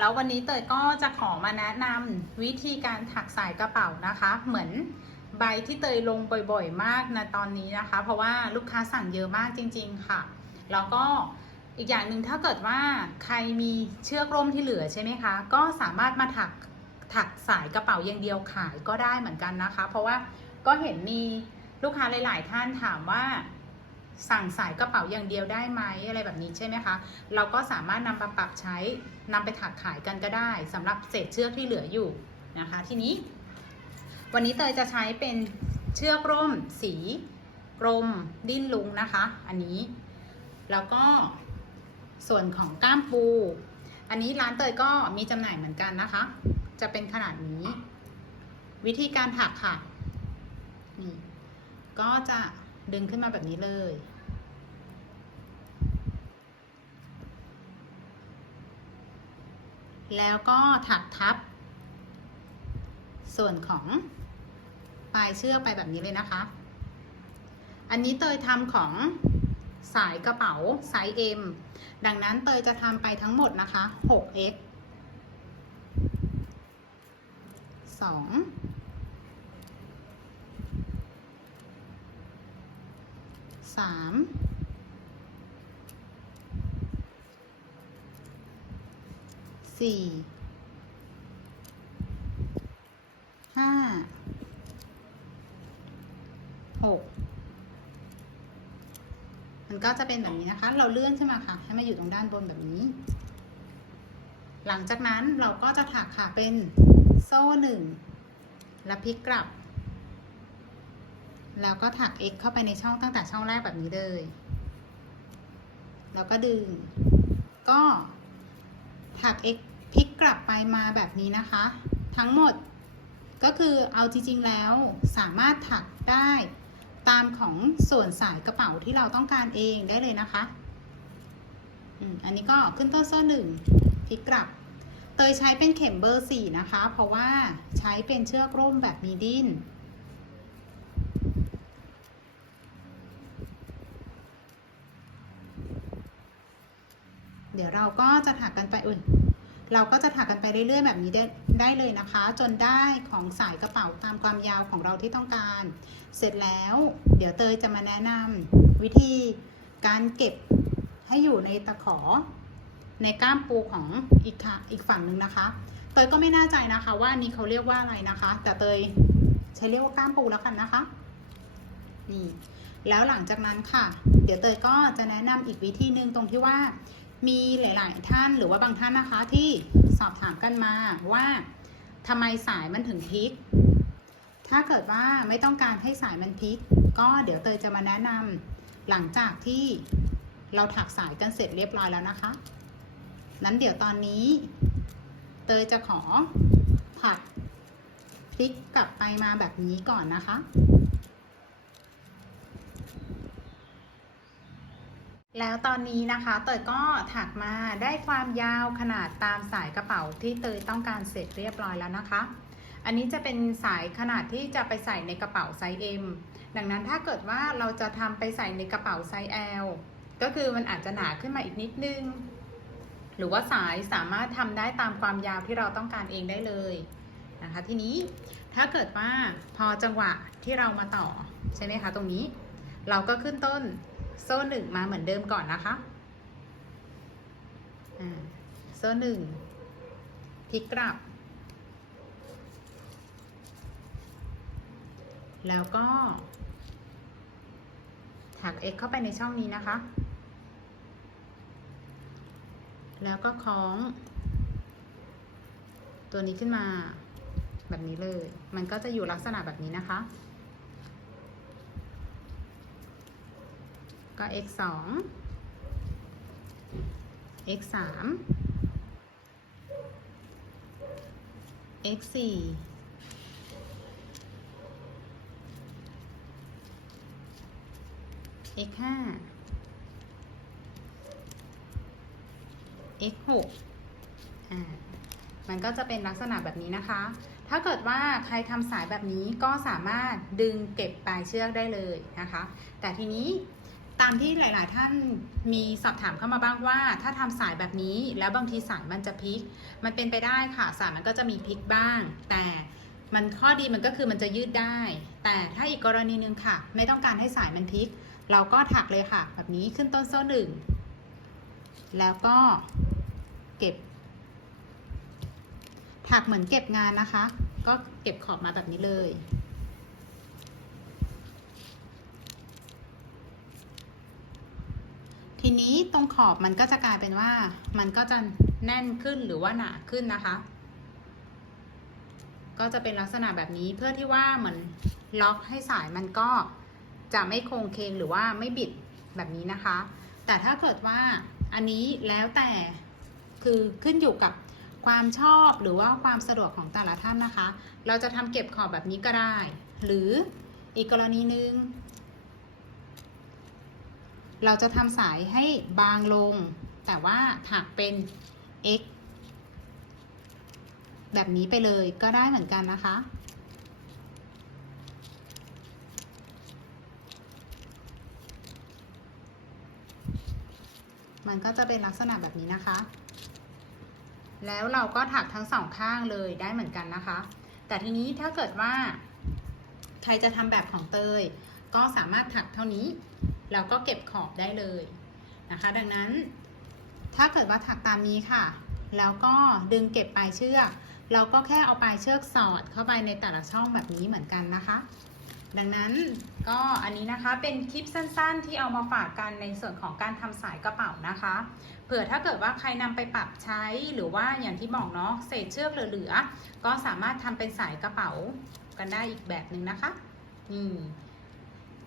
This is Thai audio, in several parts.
แล้ววันนี้เตยก็จะขอมาแนะนำวิธีการถักสายกระเป๋านะคะ เหมือนใบที่เตยลงบ่อยๆ มากนะตอนนี้นะคะ เพราะว่าลูกค้าสั่งเยอะมากจริง ๆ ค่ะ แล้วก็อีกอย่างหนึ่งถ้าเกิดว่าใครมีเชือกร่มที่เหลือใช่ไหมคะ ก็สามารถมาถักถักสายกระเป๋าอย่างเดียวขายก็ได้เหมือนกันนะคะ เพราะว่าก็เห็นมีลูกค้าหลาย ๆ ท่านถามว่า สั่งสายกระเป๋าอย่างเดียวได้ไหมอะไรแบบนี้ใช่ไหมคะ เราก็สามารถนำมาปรับใช้นำไปถักขายกันก็ได้สำหรับเศษเชือกที่เหลืออยู่นะคะ ทีนี้ วันนี้เตยจะใช้เป็นเชือกร่ม สีกรมดิ้นลุงนะคะ อันนี้ แล้วก็ส่วนของก้ามปู อันนี้ร้านเตยก็มีจำหน่ายเหมือนกันนะคะ จะเป็นขนาดนี้ วิธีการถักค่ะนี่ก็จะ ดึงขึ้นมาแบบนี้เลย แล้วก็ถักทับ ส่วนของปลายเชือกไปแบบนี้เลยนะคะ อันนี้เตยทำของสายกระเป๋าไซส์ M ดังนั้นเตยจะทำไปทั้งหมดนะคะ 6x 2 สามสี่ห้าหกมันก็จะเป็นแบบนี้นะคะ เราเลื่อนขึ้นมาค่ะ ให้มาอยู่ตรงด้านบนแบบนี้ หลังจากนั้นเราก็จะถักค่ะเป็นโซ่หนึ่งแล้วพลิกกลับ แล้วก็ถัก x เข้าไปในช่องตั้งแต่ช่องแรกแบบนี้เลย แล้วก็ดึง ก็ถัก x พลิกกลับไปมาแบบนี้นะคะ ทั้งหมดก็คือเอาจริง ๆ แล้วสามารถถักได้ตามของส่วนสายกระเป๋าที่เราต้องการเองได้เลยนะคะอันนี้ก็ขึ้นต้นโซ่หนึ่งพลิกกลับ เตยใช้เป็นเข็มเบอร์สี่นะคะ เพราะว่าใช้เป็นเชือกร่มแบบมีดิ้น ดี๋ยวเราก็จะถักกันไปอุ่น เราก็จะถักกันไปเรื่อยๆ แบบนี้ได้ได้เลยนะคะ จนได้ของสายกระเป๋าตามความยาวของเราที่ต้องการ เสร็จแล้ว เดี๋ยวเตยจะมาแนะนำวิธีการเก็บให้อยู่ในตะขอ ในก้ามปูของอีกอีกฝั่งหนึ่งนะคะ เตยก็ไม่แน่ใจนะคะว่านี่เขาเรียกว่าอะไรนะคะ แต่เตยใช้เรียกว่าก้ามปูแล้วกันนะคะนี่แล้วหลังจากนั้นค่ะ เดี๋ยวเตยก็จะแนะนำอีกวิธีหนึ่งตรงที่ว่า มีหลาย ๆ ท่านหรือว่าบางท่านนะคะที่สอบถามกันมาว่าทำไมสายมันถึงพลิก ถ้าเกิดว่าไม่ต้องการให้สายมันพลิก ก็เดี๋ยวเตยจะมาแนะนำหลังจากที่เราถักสายกันเสร็จเรียบร้อยแล้วนะคะ นั้นเดี๋ยวตอนนี้ เตยจะขอผัดพลิกกลับไปมาแบบนี้ก่อนนะคะ แล้วตอนนี้นะคะเตยก็ถักมาได้ความยาวขนาดตามสายกระเป๋าที่เตยต้องการเสร็จเรียบร้อยแล้วนะคะ อันนี้จะเป็นสายขนาดที่จะไปใส่ในกระเป๋าไซส์ M ดังนั้นถ้าเกิดว่าเราจะทำไปใส่ในกระเป๋าไซส์ L ก็คือมันอาจจะหนาขึ้นมาอีกนิดนึง หรือว่าสายสามารถทำได้ตามความยาวที่เราต้องการเองได้เลยนะคะทีนี้ถ้าเกิดว่าพอจังหวะที่เรามาต่อใช่ไหมคะตรงนี้ เราก็ขึ้นต้น โซ่หนึ่งมาเหมือนเดิมก่อนนะคะอ่าโซ่หนึ่งพลิกกลับ แล้วก็ ถัก x เข้าไปในช่องนี้นะคะ แล้วก็คล้อง ตัวนี้ขึ้นมาแบบนี้เลย มันก็จะอยู่ลักษณะแบบนี้นะคะ ก็ x 2 x 3 x 4 x 5 x 6อ่ามันก็จะเป็นลักษณะแบบนี้นะคะ ถ้าเกิดว่าใครทำสายแบบนี้ก็สามารถดึงเก็บปลายเชือกได้เลยนะคะ แต่ทีนี้ ตามที่หลาย ๆ ท่านมีสอบถามเข้ามาบ้างว่า ถ้าทำสายแบบนี้แล้วบางทีสายมันจะพลิก มันเป็นไปได้ค่ะสายมันก็จะมีพลิกบ้าง แต่มันข้อดีมันก็คือมันจะยืดได้ แต่ถ้าอีกกรณีหนึ่งค่ะ ไม่ต้องการให้สายมันพลิก เราก็ถักเลยค่ะ แบบนี้ขึ้นต้นโซ่หนึ่งแล้วก็เก็บ ถักเหมือนเก็บงานนะคะ ก็เก็บขอบมาแบบนี้เลย ทีนี้ตรงขอบมันก็จะกลายเป็นว่ามันก็จะแน่นขึ้นหรือว่าหนาขึ้นนะคะ ก็จะเป็นลักษณะแบบนี้เพื่อที่ว่าเหมือนล็อกให้สายมันก็จะไม่โคงเคงหรือว่าไม่บิดแบบนี้นะคะ แต่ถ้าเกิดว่าอันนี้แล้วแต่คือขึ้นอยู่กับความชอบหรือว่าความสะดวกของแต่ละท่านนะคะ เราจะทำเก็บขอบแบบนี้ก็ได้ หรืออีกกรณีหนึ่ง เราจะทำสายให้บางลง แต่ว่าถักเป็น x แบบนี้ไปเลยก็ได้เหมือนกันนะคะ มันก็จะเป็นลักษณะแบบนี้นะคะ แล้วเราก็ถักทั้งสองข้างเลยได้เหมือนกันนะคะ แต่ทีนี้ถ้าเกิดว่า ใครจะทำแบบของเตย ก็สามารถถักเท่านี้ แล้วก็เก็บขอบได้เลยนะคะ ดังนั้นถ้าเกิดว่าถักตามนี้ค่ะ แล้วก็ดึงเก็บปลายเชือก เราก็แค่เอาปลายเชือกสอดเข้าไปในแต่ละช่องแบบนี้เหมือนกันนะคะ ดังนั้นก็อันนี้นะคะเป็นคลิปสั้นๆ ที่เอามาฝากกันในส่วนของการทำสายกระเป๋านะคะ เผื่อถ้าเกิดว่าใครนำไปปรับใช้หรือว่าอย่างที่บอกเนาะเศษเชือกเหลือๆก็สามารถทำเป็นสายกระเป๋ากันได้อีกแบบหนึ่งนะคะนี่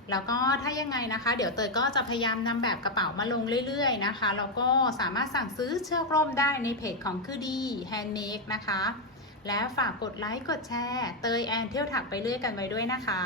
แล้วก็ถ้ายังไงนะคะ เดี๋ยวเตยก็จะพยายามนำแบบกระเป๋ามาลงเรื่อยๆนะคะแล้วก็สามารถสั่งซื้อเชือกร่มได้ในเพจของคือดีแฮนด์เมดนะคะ แล้วฝากกดไลค์กดแชร์ เตยแอนเที่ยวถักไปเรื่อยกันไว้ด้วยนะคะ